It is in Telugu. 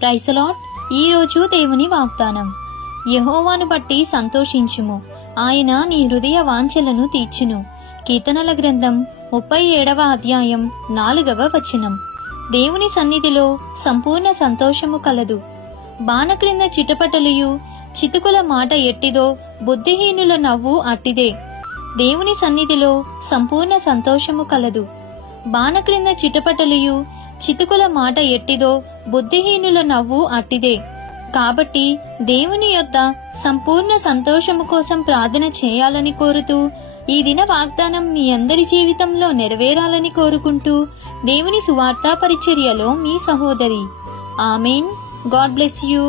Praise the lord. ఈ రోజు దేవుని వాగ్దానం. యెహోవాను బట్టి సంతోషించుము, ఆయన నీ హృదయ వాంఛలను తీర్చును. కీర్తనల గ్రంథం 37వ అధ్యాయం 4వ వచనం. దేవుని సన్నిధిలో సంపూర్ణ సంతోషము కలదు. బాణ క్రింద చిటపటలియు చితుకుల మాట ఎట్టిదో బుద్ధిహీనుల నవ్వు అట్టిదే. దేవుని సన్నిధిలో సంపూర్ణ సంతోషము కలదు. బాణ క్రింద చిటపటలియు చితుకుల మాట ఎట్టిదో బుద్ధిహీనుల నవ్వు అట్టిదే. కాబట్టి దేవుని యొద్ద సంపూర్ణ సంతోషము కోసం ప్రార్థన చేయాలని కోరుతూ, ఈ దిన వాగ్దానం మీ అందరి జీవితంలో నెరవేరాలని కోరుకుంటూ, దేవుని సువార్తా పరిచర్యలో మీ సహోదరి. ఆమేన్. God bless you.